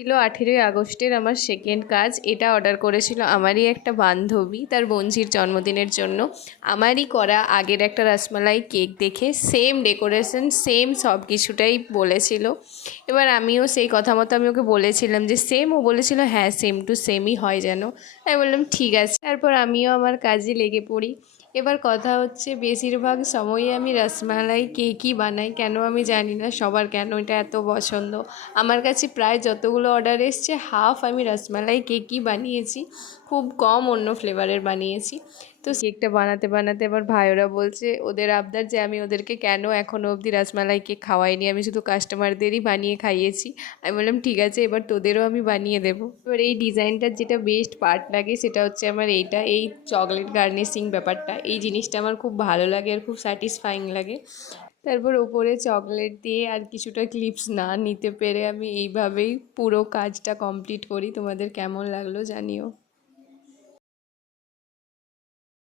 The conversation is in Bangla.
ছিল 18ই আগস্টের আমার সেকেন্ড কাজ। এটা অর্ডার করেছিল আমারই একটা বান্ধবী তার বোনঝির জন্মদিনের জন্য। আমারই করা আগের একটা রসমালাই কেক দেখে সেম ডেকোরেশন সেম সব কিছুটাই বলেছিল। এবার আমিও সেই কথা মতো আমি ওকে বলেছিলাম যে সেম, ও বলেছিল হ্যাঁ সেম টু সেমই হয় যেন। আমি বললাম ঠিক আছে। তারপর আমিও আমার কাজে লেগে পড়ি। এবার কথা হচ্ছে বেশিরভাগ সময়ই আমি রসমালাই কেকই বানাই, কেন আমি জানি না সবার কেন এটা এত পছন্দ। আমার কাছে প্রায় যতগুলো অর্ডার এসছে হাফ আমি রসমালাই কেকই বানিয়েছি, খুব কম অন্য ফ্লেভারের বানিয়েছি। তো কেকটা বানাতে বানাতে এবার ভাইয়েরা বলছে, ওদের আবদার যে আমি ওদেরকে কেন এখনও অবধি রসমালাই কেক খাওয়াইনি, আমি শুধু কাস্টমারদেরই বানিয়ে খাইয়েছি। আমি বললাম ঠিক আছে এবার তোদেরও আমি বানিয়ে দেবো। এবার এই ডিজাইনটার যেটা বেস্ট পার্ট লাগে সেটা হচ্ছে আমার এইটা, এই চকলেট গার্নিশিং ব্যাপারটা, এই জিনিসটা আমার খুব ভালো লাগে আর খুব স্যাটিসফাইং লাগে। তারপর ওপরে চকলেট দিয়ে আর কিছুটা ক্লিপস না নিতে পেরে আমি এইভাবেই পুরো কাজটা কমপ্লিট করি। তোমাদের কেমন লাগলো জানিও।